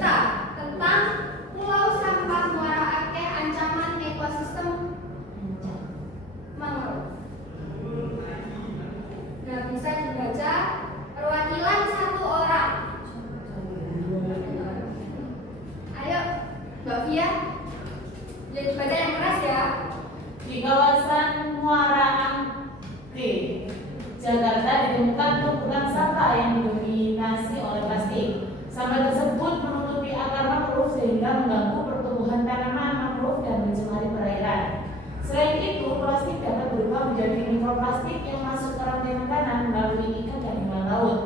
berita tentang Pulau Sampah Muara Akeh Ancaman Ekosistem Mangrove. Nah, bisa dibaca perwakilan satu orang. Ayo, Mbak Fia, ya dibaca yang keras ya. Di kawasan Muara Angke, Jakarta ditemukan tumpukan sampah yang didominasi oleh plastik. Sampah tersebut menutupi akar mangrove sehingga mengganggu pertumbuhan tanaman mangrove dan mencemari perairan. Selain itu, plastik dapat berubah menjadi mikroplastik yang masuk ke rantai makanan melalui ikan dan hewan laut.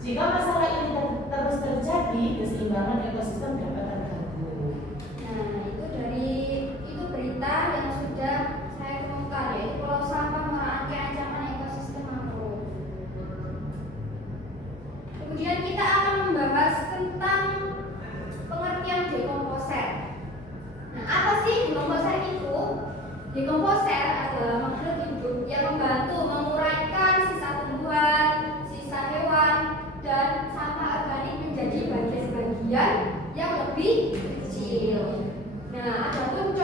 Jika masalah ini terus terjadi, keseimbangan ekosistem dapat terganggu. Nah, itu berita yang sudah saya temukan, yaitu Pulau Sampah Muara Akeh Ancaman Ekosistem Mangrove. Kemudian kita akan membahas tentang pengertian dekomposer. Nah, apa sih dekomposer itu? Dekomposer adalah makhluk hidup yang membantu menguraikan sisa tumbuhan, sisa hewan, dan sampah organik menjadi bagian-bagian yang lebih kecil. Nah, adapun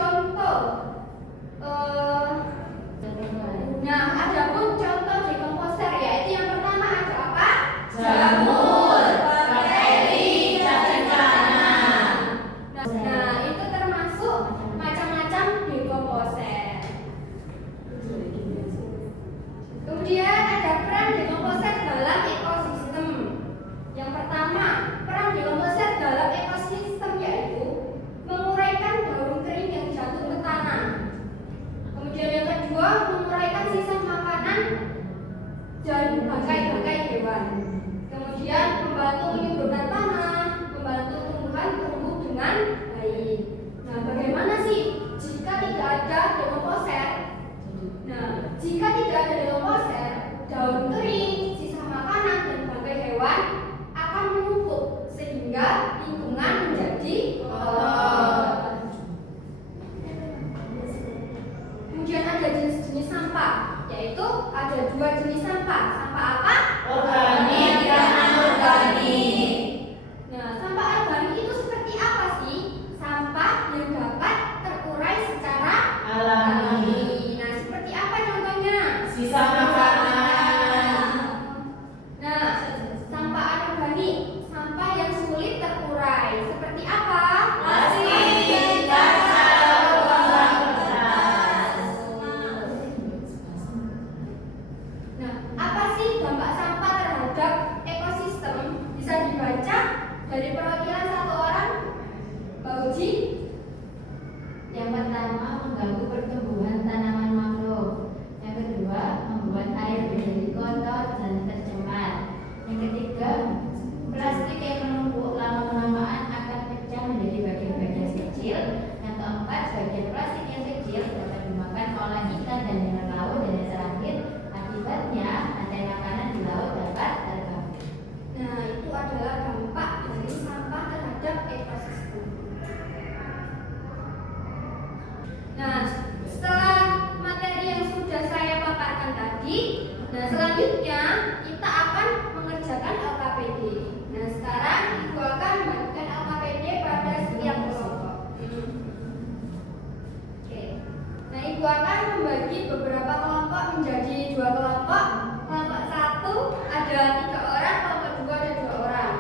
contoh dekomposer yaitu yang pertama ada apa? Jamur, bakteri, cacing tanah. Nah, itu termasuk macam-macam dekomposer. Kemudian ada peran dekomposer dalam ekosistem. Yang pertama, peran dekomposer dalam ekosistem yaitu menguraikan daun kering yang jatuh ke tanah. Kemudian yang kedua, menguraikan sisa makanan dan bangkai-bangkai hewan. Kemudian membantu menyuburkan tanah, membantu tumbuhan tumbuh dengan baik. Nah, bagaimana sih jika tidak ada dekomposer? Nah, jika tidak ada dekomposer, daun kering, sisa makanan dan bangkai hewan akan menumpuk sehingga lingkungan menjadi kotor. Kemudian ada jenis-jenis sampah, yaitu ada dua jenis sampah. Sampah apa? Organik dan anorganik. Nah, sampah organik itu seperti apa sih? Sampah yang dapat terurai secara Alami. Nah, seperti apa contohnya? Sisa makanan. Nah, sampah anorganik, sampah yang sulit terurai. Seperti apa? Plastik, kaca, bawang kertas. Nah, apa sih dampak sampah terhadap ekosistem? Bisa dibaca dari perwakilan satu orang, Mbak Uji. Yang pertama, mengganggu pertumbuhan tanaman mangrove. Yang kedua, membuat air menjadi kotor dan tercemar. Yang ketiga, plastik yang menumpuk lama-kelamaan akan pecah menjadi bagian-bagian kecil. Yang keempat, bagian plastik yang kecil dapat dimakan oleh ikan dan hewan laut. Dan yang terakhir, akibatnya rantai makanan di laut dapat terganggu. Nah, itu adalah dampak dari sampah terhadap ekosistem. Nah, setelah materi yang sudah saya paparkan tadi, nah selanjutnya kita akan mengerjakan LKPD. Nah, sekarang Ibu akan membagikan LKPD pada setiap kelompok. Oke. Nah, Ibu akan membagi beberapa kelompok menjadi dua kelompok. Kelompok satu ada 3 orang, kelompok dua ada 2 orang.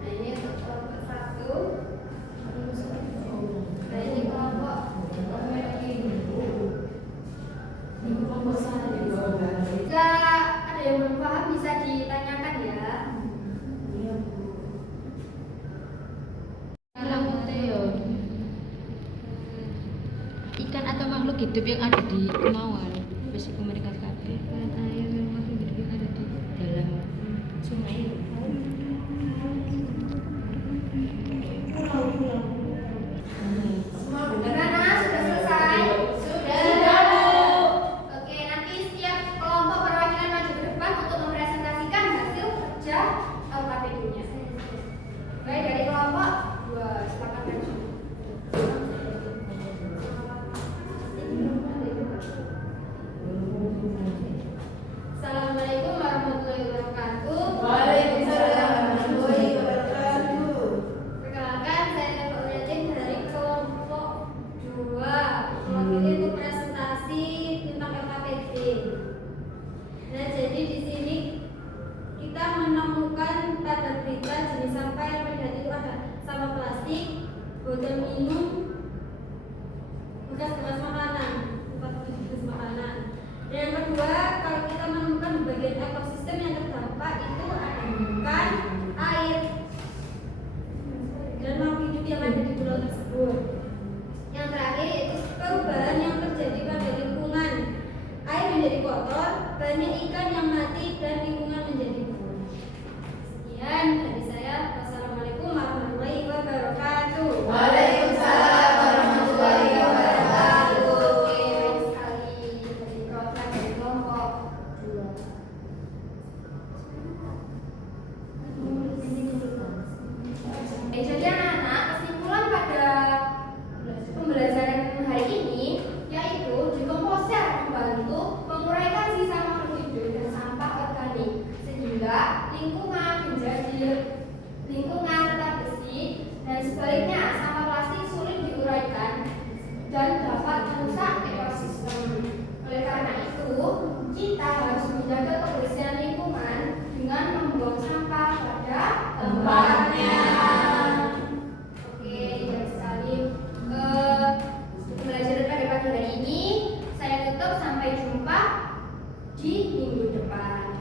Nah, ini untuk kelompok satu. Nah, ini kelompok jika ada yang belum paham bisa ditanyakan ya. Ikan atau makhluk hidup yang ada di kemauan besiku mereka kabeh. Air dan makhluk hidup yang ada di dalam sungai. Bagaimana? Sudah selesai? Sudah, Bu. Oke, nanti setiap kelompok perwakilan maju ke depan untuk mempresentasikan hasil kerja LKPD-nya. Baik, dari kelompok 2, silakan maju. yang ada di pulau tersebut. Yang terakhir yaitu perubahan yang terjadi pada lingkungan. Air menjadi kotor, banyak ikan yang mati, dan lingkungan menjadi buruk. Sekian dari saya. Wassalamualaikum warahmatullahi wabarakatuh. Waalaikumsalam warahmatullahi wabarakatuh. Oke, baik sekali. Dari program dari kelompok 2. Jadi anak-anak, kesimpulan pada pembelajaran hari ini yaitu dekomposer membantu menguraikan sisa makhluk hidup dan sampah organik sehingga lingkungan menjadi lingkungan tetap bersih, dan sebaliknya sampah plastik sulit diuraikan dan dapat merusak ekosistem. Oleh karena itu, kita harus menjaga kebersihan lingkungan dengan membuang sampah pada tempatnya. Oke, baik sekali. Pembelajaran pada pagi hari ini saya tutup, sampai jumpa di minggu depan.